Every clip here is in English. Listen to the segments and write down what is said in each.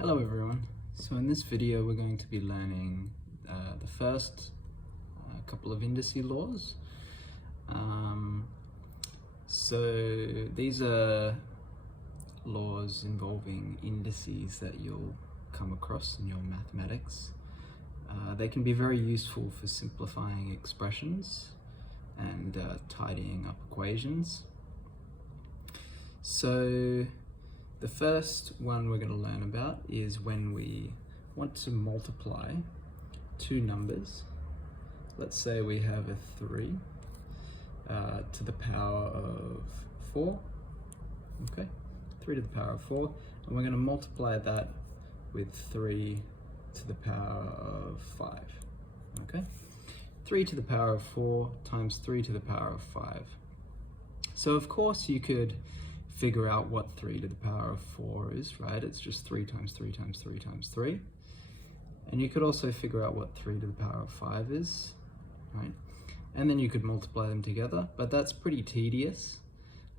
Hello everyone. So in this video we're going to be learning the first couple of indices laws. So these are laws involving indices that you'll come across in your mathematics. They can be very useful for simplifying expressions and tidying up equations. So the first one we're going to learn about is when we want to multiply two numbers. Let's say we have a 3 to the power of 4, okay? 3 to the power of 4, and we're going to multiply that with 3 to the power of 5, okay? 3 to the power of 4 times 3 to the power of 5. So of course you could figure out what 3 to the power of 4 is, right? It's just 3 times 3 times 3 times 3. And you could also figure out what 3 to the power of 5 is, right? And then you could multiply them together, but that's pretty tedious.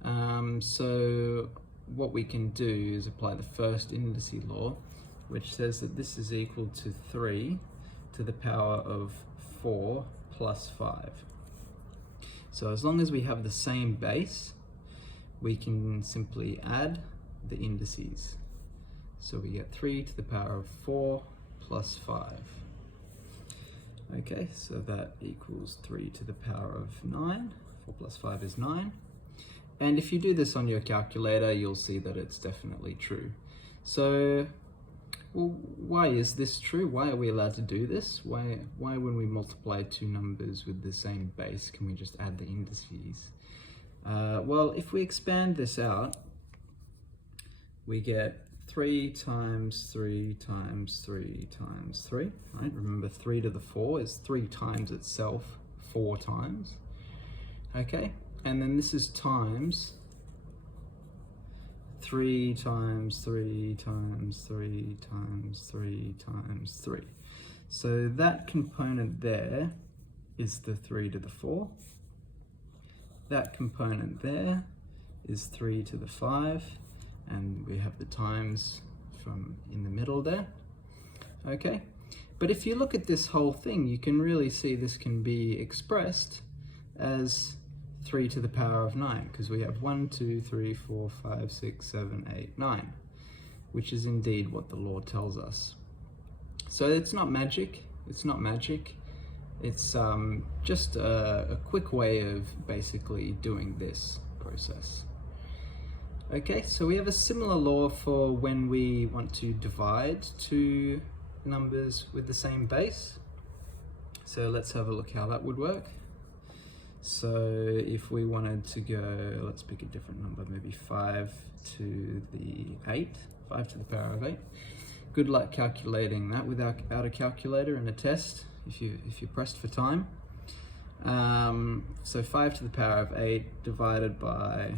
So what we can do is apply the first indice law, which says that this is equal to 3 to the power of 4 plus 5. So as long as we have the same base, we can simply add the indices. So we get 3 to the power of 4 plus 5. Okay, so that equals 3 to the power of 9. 4 plus 5 is 9. And if you do this on your calculator, you'll see that it's definitely true. So, well, why is this true? Why are we allowed to do this? Why when we multiply two numbers with the same base, can we just add the indices? Well, if we expand this out, we get 3 times 3 times 3 times 3, right? Remember 3 to the 4 is 3 times itself 4 times, okay? And then this is times 3 times 3 times 3 times 3 times 3. So that component there is the 3 to the 4. That component there is 3 to the 5, and we have the times from in the middle there, okay? But if you look at this whole thing, you can really see this can be expressed as 3 to the power of 9, because we have 1, 2, 3, 4, 5, 6, 7, 8, 9, which is indeed what the law tells us. So it's not magic, it's not magic. It's just a quick way of basically doing this process. Okay, so we have a similar law for when we want to divide two numbers with the same base. So let's have a look how that would work. So if we wanted to go, let's pick a different number, maybe 5 to the 8, 5 to the power of 8. Good luck calculating that without a calculator in a test, if you're pressed for time. So 5 to the power of 8 divided by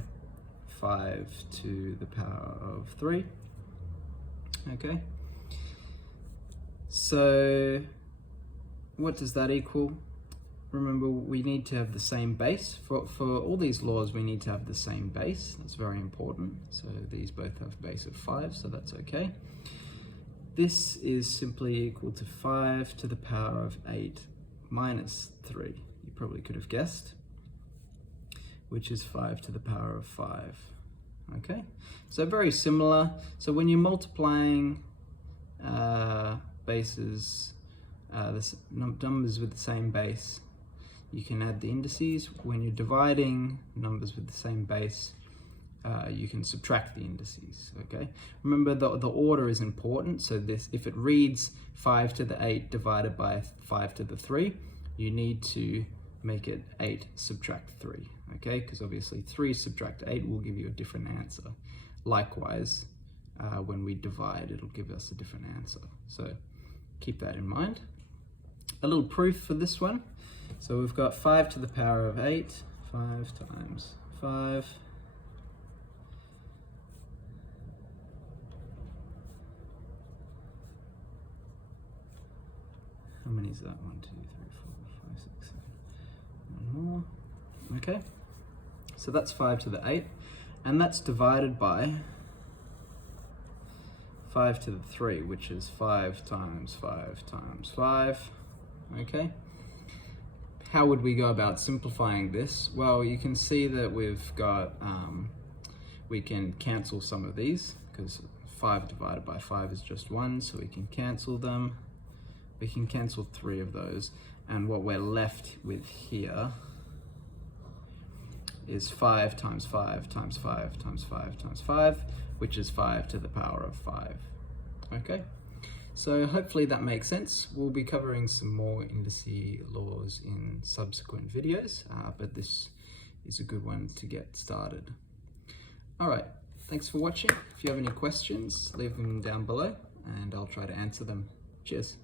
5 to the power of 3. Okay. So what does that equal? Remember, we need to have the same base. For all these laws, we need to have the same base. That's very important. So these both have a base of 5, so that's okay. This is simply equal to 5 to the power of 8 minus 3. You probably could have guessed, which is 5 to the power of 5. Okay, so very similar. So when you're multiplying bases, numbers with the same base, you can add the indices. When you're dividing numbers with the same base, you can subtract the indices, okay? Remember, the order is important. So this, if it reads 5 to the 8 divided by 5 to the 3, you need to make it 8 subtract 3, okay? Because obviously 3 subtract 8 will give you a different answer. Likewise, when we divide, it'll give us a different answer. So keep that in mind. A little proof for this one. So we've got 5 to the power of 8, 5 times 5. How many is that? 1, 2, 3, 4, 5, 6, 7. One more. Okay. So that's 5 to the 8. And that's divided by 5 to the 3, which is 5 times 5 times 5, okay? How would we go about simplifying this? Well, you can see that we've got, we can cancel some of these, because 5 divided by 5 is just 1, so we can cancel them. We can cancel 3 of those, and what we're left with here is 5 times 5 times 5 times 5 times 5, which is 5 to the power of 5. Okay, so hopefully that makes sense. We'll be covering some more indice laws in subsequent videos, but this is a good one to get started. All right, thanks for watching. If you have any questions, leave them down below and I'll try to answer them. Cheers.